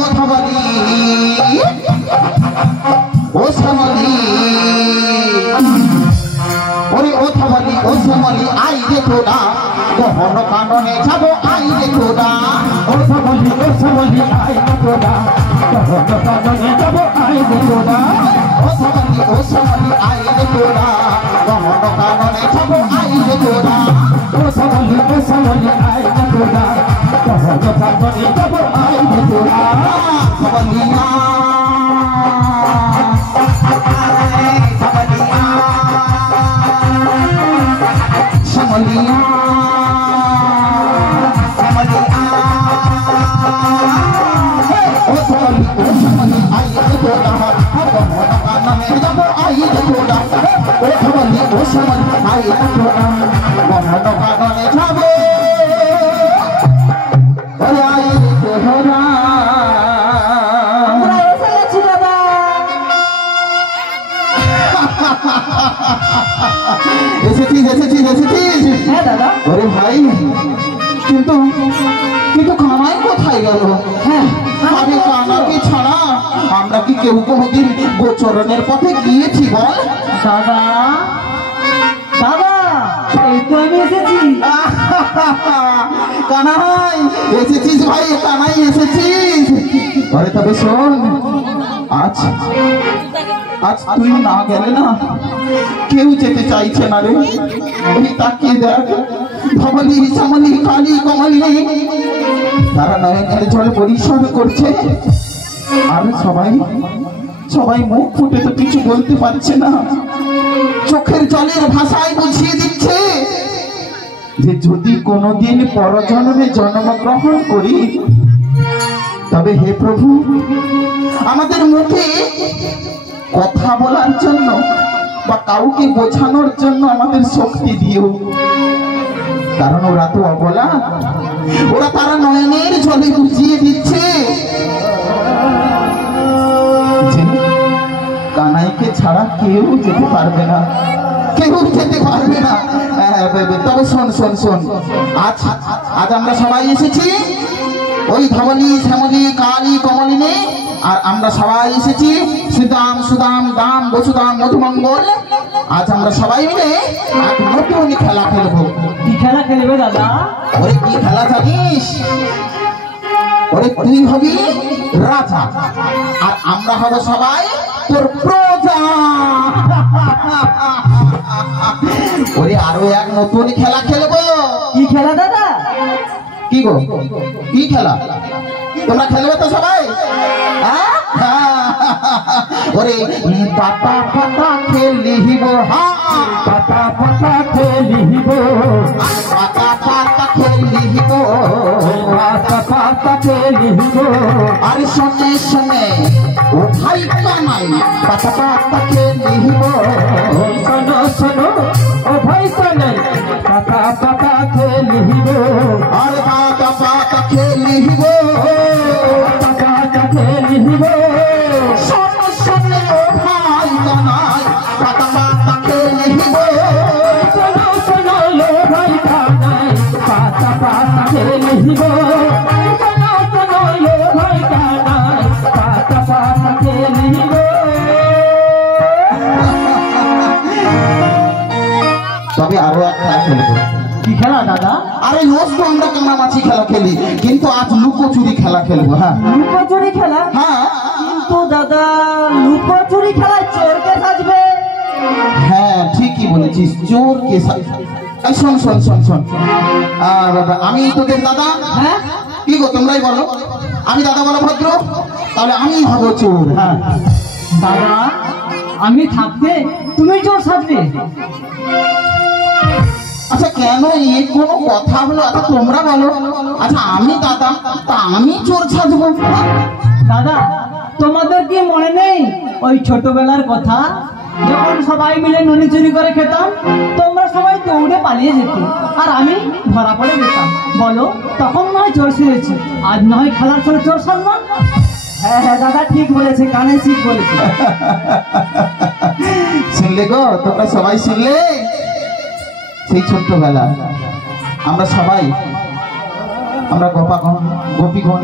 কথা বলি ও শ্যামলি ওরে কথা বলি ও শ্যামলি আই রে তোরা গহন কাননে যাবো আই রে তোরা ও শ্যামলি আই রে তোরা গহন কাননে যাবো আই রে তোরা ও শ্যামলি আই রে তোরা গহন কাননে যাবো আই রে তোরা ও শ্যামলি আই রে তোরা গহন কাননে যাবো আই রে তোরা শ্যামলিয়া Samalia, Samalia, oh Samali, I get to the heart. I get to the oh Samali, I get to the अरे भाई किंतु खानाई कोথায় গেল হ্যাঁ আমি কানা কি ছাড়া আমরা কি কেউ কোনদিন গোচরণের পথে গিয়েছি বল দাদা দাদা এই তো আমি এসেছি কানাই এসেছিস ভাই কানাই এসেছিস আরে তবে শোন আজ তুই না গেলে না কেউ যেতে চাইছে না রে ওই তাকিয়ে দেখ ধবলি শ্যামলি কালী কমলি তারা নয়নের জল পরিশোধ করছে আর সবাই মুখ ফুটে তো কিছু বলতে পারছে না চোখের জলের ভাষায় বুঝিয়ে দিচ্ছে যে যদি কোনোদিন পরজন্মে জন্মগ্রহণ করি তবে হে প্রভু আমাদের মুখে কথা বলার জন্য বা কাউকে বোঝানোর জন্য আমাদের শক্তি দিও কারণ ওরা তো অবলা ওরা তারা নয়নের জলে বুঝিয়ে দিচ্ছে যে কানাইকে ছাড়া কেউ যেতে পারবে না তবে শোন আজ আমরা সবাই এসেছি ওই ধবলি শ্যামলি কালী কমলিনী আর আমরা সবাই এসেছি সুদাম দাম বসুদাম মধুমঙ্গল আজ আমরা সবাই মিলে এক নতুন খেলা খেলবো কি খেলা খেলবে দাদা ওরে কি খেলা জানিস ওরে তুই হবি রাজা আর আমরা হব সবাই তোর প্রজা ওরে আরো এক নতুন খেলা খেলবো কি খেলা দাদা কি গো কি খেলা তোমরা খেলবে তো সবাই ওরে পাতা পাতা খেলিব পাতা পাতা খেলিব পাতা পাতা খেলিব পাতা পাতা খেলিব আর শোনে ও ভাই কানাই পাতা পাতা খেলিব শোনো ও ভাই কানাই পাতা পাতা খেলিব আর পাতা পাতা খেলিব পাতা পাতা খেলিব শোনে ও ভাই কানাই পাতা পাতা খেলিব শোনো লো ভাই কানাই পাতা পাতা খেলিব শোনো লো ভাই কানাই পাতা পাতা খেলিব তবে আরো এক খেলা খেলবো কি খেলা দাদা আরে রোজ তো আমরা কানামাছি খেলা খেলি কিন্তু আজ লুকোচুরি খেলা খেলবো হ্যাঁ লুকোচুরি খেলা হ্যাঁ কিন্তু দাদা লুকোচুরি খেলায় চোর কে সাজবে হ্যাঁ ঠিকই বলেছিস চোর কে শোন আমি তোদের দাদা হ্যাঁ কি গো তোমরাই বলো আমি দাদা বলো ভদ্র তাহলে আমি হব চোর হ্যাঁ দাদা আমি থাকতে তুমি চোর সাজবে আচ্ছা কেন এ কোনো কথা হলো আচ্ছা তোমরা বলো আচ্ছা আমি দাদা তা আমি চোর সাজবো দাদা তোমাদের কি মনে নেই ওই ছোটবেলার কথা যখন সবাই মিলে ননি চুরি করে খেতাম তোমরা সবাই দৌড়ে পালিয়ে যেতে আর আমি ধরা পড়ে যেতাম বলো তখন নয় চোর সেরেছি আজ নয় খেলার ছেলে চোর সাজলাম হ্যাঁ হ্যাঁ দাদা ঠিক বলেছে কানে ঠিক বলেছে শুনলে গো তোমরা সবাই শুনলে সেই ছোট্টবেলা আমরা সবাই আমরা গোপীগণ